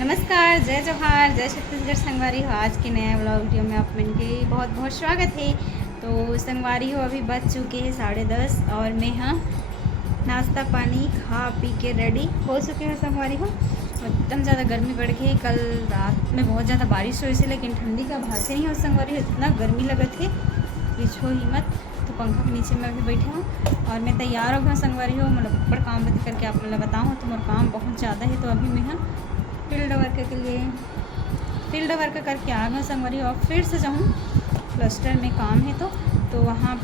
नमस्कार, जय जोहार, जय छत्तीसगढ़ संगवारी हो। आज के नए व्लॉग वीडियो में आप मन के बहुत बहुत स्वागत है। तो संगवारी हो अभी बज चुके हैं 10:30 और मैं हाँ नाश्ता पानी खा पी के रेडी हो चुके हैं संगवारी हो। एकदम ज़्यादा गर्मी बढ़ गई। कल रात में बहुत ज़्यादा बारिश हुई थी लेकिन ठंडी का भास ही नहीं हो संगवारी हो। इतना गर्मी लगा थे पीछो ही मत। तो पंखा के नीचे में अभी बैठे हूँ और मैं तैयार हो गया संगवारी हो। मतलब बड़ा काम बता करके आप मतलब बताऊँ तो मेरा काम बहुत ज़्यादा है। तो अभी मैं हाँ फील्ड वर्क करके आ गए संगवारी और फिर से जाऊँ क्लस्टर में काम है तो वहाँ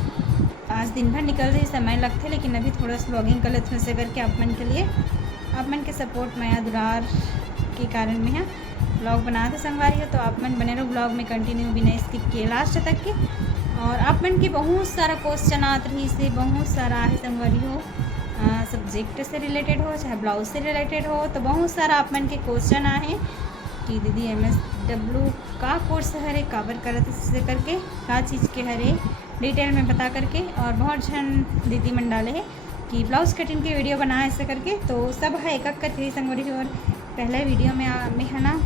आज दिन भर निकल रही समय लगते लेकिन अभी थोड़ा सा ब्लॉगिंग कर लेते से करके आप मन के लिए आप मन के सपोर्ट माया दुरार के कारण में है ब्लॉग बनाते संगवारी हो। तो आप मन बने रहो ब्लॉग में कंटिन्यू बिना स्किप किए लास्ट तक के। और आप मन की बहुत सारा क्वेश्चन आते रही से बहुत सारा है संगवारी हो, सब्जेक्ट से रिलेटेड हो चाहे ब्लाउज से रिलेटेड हो। तो बहुत सारा आप मन के क्वेश्चन आए कि दीदी MSW का कोर्स हरे काबर करत इससे करके का चीज़ के हरे डिटेल में बता करके। और बहुत जन दीदी मन डाले है कि ब्लाउज कटिंग की वीडियो बनाए ऐसे करके। तो सब है एक करके संगवारी। और पहले वीडियो में है ना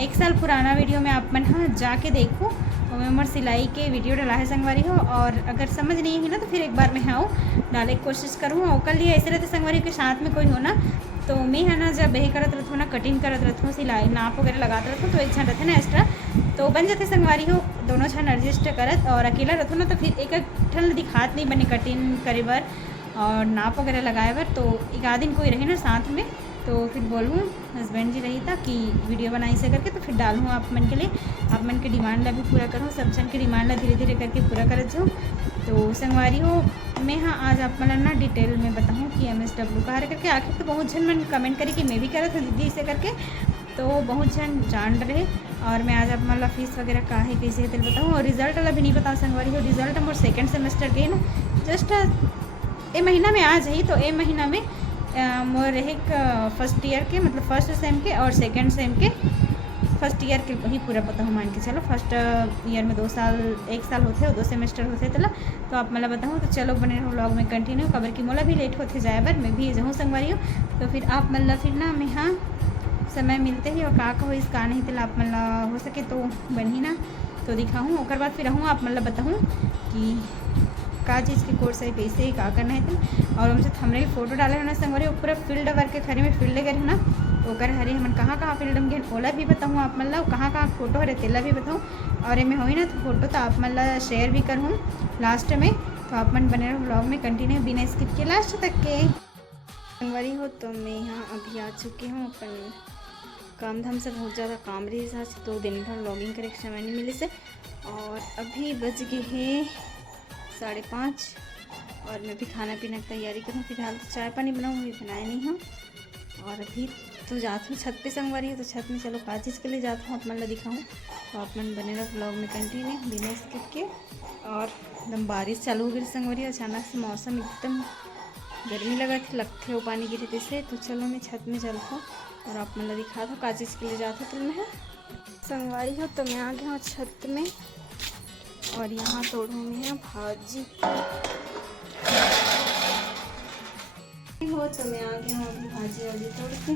1 साल पुराना वीडियो में आप मन हाँ जाके देखो और मैं उम्र सिलाई के वीडियो डाला है संगवारी हो। और अगर समझ नहीं है ना तो फिर एक बार मैं हाँ डाले की कोशिश करूँ। और कल लिए ऐसे रहते संगवारी के साथ में कोई हो ना तो मैं है ना जब यही करत रहती हूँ ना कटिंग करत रहती हूँ सिलाई नाप वगैरह लगाते रहती हूँ तो एक जन रहते ना एक्स्ट्रा तो बन जाते संगवारी हो। दोनों जन एडजस्ट करत और अकेला रहते ना तो फिर एक ठन दिखात नहीं बने कटिंग करे बर और नाप वगैरह लगाए बर। तो एक आध दिन कोई रहे ना साथ में तो फिर बोलूँ हस्बैंड जी रही था कि वीडियो बनाई से करके तो फिर डालूँ आप मन के लिए आप मन के डिमांड ला भी पूरा करूँ सब जन के डिमांड ला धीरे धीरे करके पूरा कर जाऊँ। तो संगवारी हो मैं हाँ आज आप मतलब ना डिटेल में बताऊँ कि MSW का करके। आखिर तो बहुत जन मन कमेंट करी कि मैं भी करा था दीदी इसे करके तो बहुत जन जान रहे। और मैं आज आप मतलब फीस वगैरह का है कैसे तेल बताऊँ। और रिजल्ट वाला भी नहीं बताऊँ संगवारी हो। रिजल्ट मोर 2nd सेमेस्टर के ना जस्ट ए महीना में आ जाही तो ए महीना में मोर एक फर्स्ट ईयर के मतलब फर्स्ट सेम के और 2nd सेम के फर्स्ट ईयर के ही पूरा पता हूँ मान के चलो। फर्स्ट ईयर में 1 साल होते और 2 सेमेस्टर होते तला। तो आप मतलब बताऊँ तो चलो बने रहो व्लॉग में कंटिन्यू खबर की मोला भी लेट होते जाए बर मैं भी जाऊँ संगवारी हो। तो फिर आप मतलब फिर ना मैं हाँ समय मिलते ही और का हो इसका नहीं तो आप मतलब हो सके तो बनी ना तो दिखाऊँ और बाद फिर रहूँ आप मतलब बताऊँ कि का चीज़ के कोर्स है कैसे का करना है तो। और मुझे हमने फोटो डाले होना संगवारी पूरा फील्ड वर्क के खरे में फील्ड गए ना ओकर हरे हमन कहाँ फील्ड में गए ओला भी बताऊँ आप मतलब कहाँ फोटो हरे तेला भी बताऊँ। और एमें हो ना तो फोटो तो आप मतलब शेयर भी करूँ लास्ट में। तो आप मन बने रहो ब्लॉग में कंटिन्यू बिना स्किप के लास्ट तक के संगवारी हो। तो मैं यहाँ अभी आ चुकी हूँ अपन काम धाम से बहुत ज़्यादा काम रही है तो दिन भर लॉगिंग करे समय नहीं मिले से। और अभी बज गए हैं 5:30 और मैं भी खाना पीना की तैयारी करूँ। फिलहाल तो चाय पानी बनाऊँ अभी बनाया नहीं हूँ। और अभी तो जाती हूँ छत पे संगवारी है तो छत में चलो का चीज़ के लिए जाता हूँ आप मन ला दिखाऊँ। तो आप मन बने रहो ब्लॉग में कंटिन्यू बिना स्किप के। और एकदम बारिश चालू हो गई संगवारी अचानक से मौसम एकदम गर्मी लगा थी लगते हो पानी गिरे जैसे। तो चलो मैं छत में चलता हूँ और आप मन ला दिखा दो का चीज़ के लिए जाता तो मैं संगवारी हो। तो मैं आ गया हूँ छत में और यहाँ तोड़ू में है भाजी हो। तो मैं आ गया हूँ अभी भाजी वाजी तोड़ के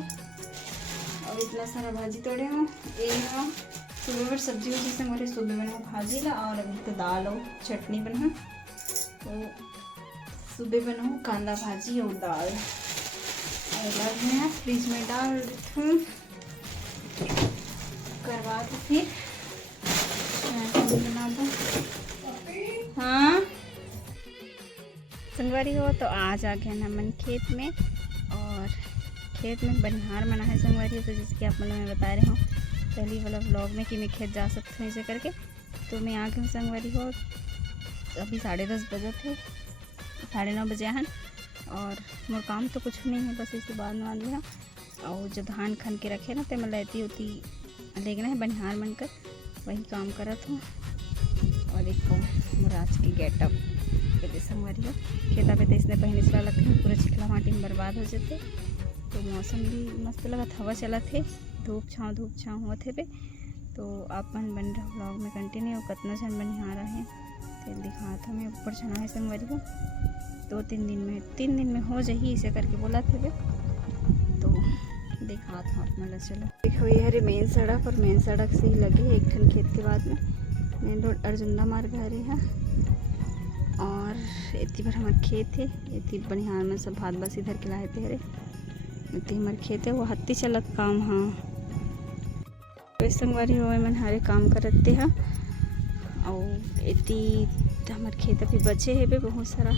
और इतना सारा भाजी तोड़े हूँ। एक सुबह पर सब्जी वब्जी से मेरे सुबह बना भाजी ला और अभी तो दाल और चटनी बना। तो सुबह बनाऊँ कांदा भाजी और दाल और मैं फ्रिज में डाल देती हूँ करवा तो फिर बना दो। हाँ संगवारी हो तो आज आ गया ना मन खेत में और खेत में बनिहार मना है संगवारी हो। तो जैसे कि आप मतलब मैं बता रहे हूँ पहली वाला व्लॉग में कि मैं खेत जा सकती हूँ ऐसे करके। तो मैं आ गई हूँ संगवारी हो अभी 10:30 बजे थे 9:30 बजे हन। और मोर काम तो कुछ नहीं है बस इसे बाद में आना और जो धान खन के रखे ना तो मैं लेती होती लेगना है बनिहार बनकर वही काम करत हूँ। और देखो मोराज की गेटअप के संगवारी हो खेता पे तो इसने पहले चला लगते हैं पूरा चिखला माटी में बर्बाद हो जाते। तो मौसम भी मस्त लगा हवा चला थे धूप छाँव हुआ थे पे। तो आप मन बन रहा ब्लॉग में कंटिन्यू कितना जन बनिहार है तेल दिखा था मैं ऊपर चढ़ा है संगवारी हो। 3 दिन में हो जाही इसे करके बोला थे बे। तो दिखा था मतलब। चलो देखो ये है मेन सड़क, और मेन सड़क से ही लगे एक ठन खेत के बाद में मेन रोड अर्जुंदा मार्ग हरे है। और इतनी पर हमारे खेत है, इतनी बढ़िया में सब भात बस इधर के लाए थे हरे, इतनी हमारे खेत है वो हत्ती चलत काम। हाँ तो संगवारी हो मन हरे काम करते हैं। और इतनी हमारे खेत अभी बचे है बे बहुत सारा,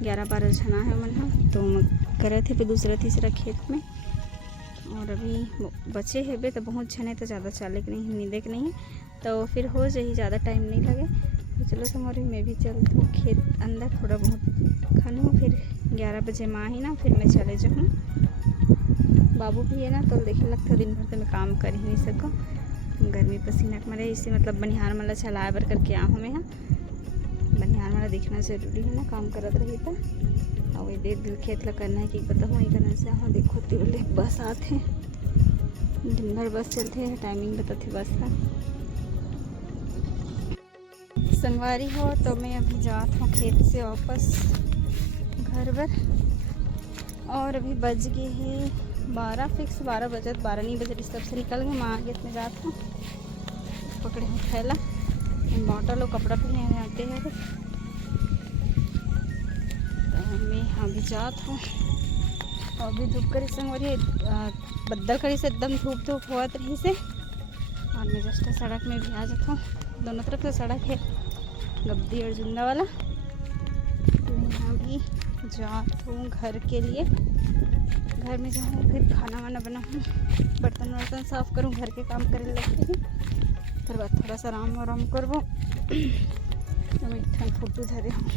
11-12 जना है मन हाँ, तो करे थे पे दूसरा तीसरा खेत में। और अभी बचे है बे तो बहुत छने तो ज़्यादा चाले के नहीं, नींदे के नहीं, तो फिर हो जाए, ज़्यादा टाइम नहीं लगे। तो चलो संगवारी मैं भी चलती हूँ खेत अंदर, थोड़ा बहुत खाना हूँ, फिर 11 बजे माँ ही ना फिर मैं चले जाऊँ। बाबू भी है ना तो देखे लगता दिन भर तो मैं काम कर ही नहीं सकूँ, गर्मी पसीना के मारे, इससे मतलब बनिहार वाला चलाए बर करके आहूँ मैं। हाँ बनिहार वाला देखना जरूरी है ना, काम करत रही तो। और ये दिल खेत ला करना है कि बताऊँ वही करना से। हाँ देखो बोले बस आते दिन भर बस चलते हैं, टाइमिंग बताते बस का। संगवारी हो तो मैं अभी जात हूँ खेत से वापस घर पर, और अभी बज गए हैं 12 फिक्स, 12 बजत, 12 नहीं बजे सब से निकल गए। माँ आगे में जात हूँ, पकड़े हूँ थैला बॉटल और कपड़ा भी नहीं आते हैं। तो मैं अभी जात हूँ, और अभी धूप करी संगवारी बद्दल करी से एकदम धूप धूप होत रही से। और मैं जस्ट सड़क में भी आ जाता हूँ, दोनों तरफ से सड़क है गब्दी और जुंदा वाला। मैं यहाँ भी जात हूँ घर के लिए, घर में जाऊँ फिर खाना वाना बनाऊँ, बर्तन वर्तन साफ़ करूँ, घर के काम करने लगते हैं, फिर बाद थोड़ा सा आराम करवो। तो मैं ठंड फोटो धरे हूँ,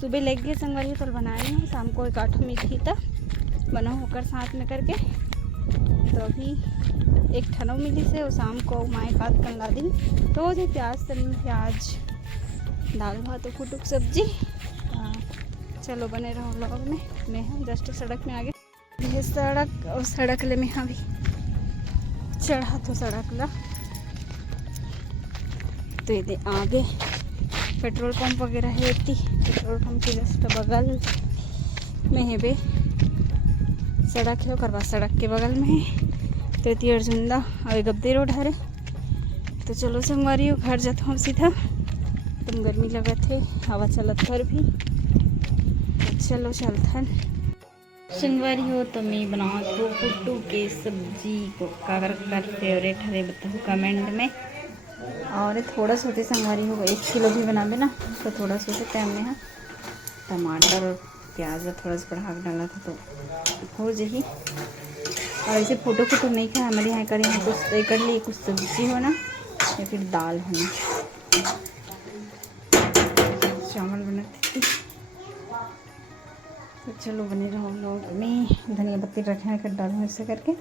सुबह लग गए संगवारी तो बनाए नहीं, शाम को एक 8 मिनट था बना होकर साथ में करके। तो अभी एक ठनव मिली से, और शाम को माए काट कर ला दिन तो जो प्याज प्याज दाल भात और कुटुक सब्जी। चलो बने रहो व्लॉग में। मैं हम जस्ट सड़क में आ गए, ये सड़क और सड़क ले मैं अभी चढ़ा तो सड़क ला, तो ये आगे पेट्रोल पंप वगैरह है, इतनी पेट्रोल पंप के जस्ट बगल में है बे सड़क है, करवा सड़क के बगल में है। तो इतनी अर्जुंदा और गब्दे रोड हरे। तो चलो संगवारी घर जाता हूँ सीधा, तुम गर्मी लगत है, हवा चलत पर भी, तो चलो चलथन। संगवारी हो तो मैं बनात हूँ कुट्टू के सब्जी को, काकर फेवरेट हरे बताओ कमेंट में। और थोड़ा सोचे संगवारी हो 1 किलो भी बनाबे ना तो थोड़ा सोचे टाइम में है टमाटर और प्याज थोड़ा सा बढ़ा डाला था तो हो जाही। और ऐसे फोटो नहीं खाए हमारे यहाँ करें हैं कुछ कर लिए, कुछ सब्जी हो ना या फिर दाल हो ना, चावल बनाती थी। तो चलो बने रहो लोग में, धनिया पत्ती रखने कर डालूँ ऐसे करके।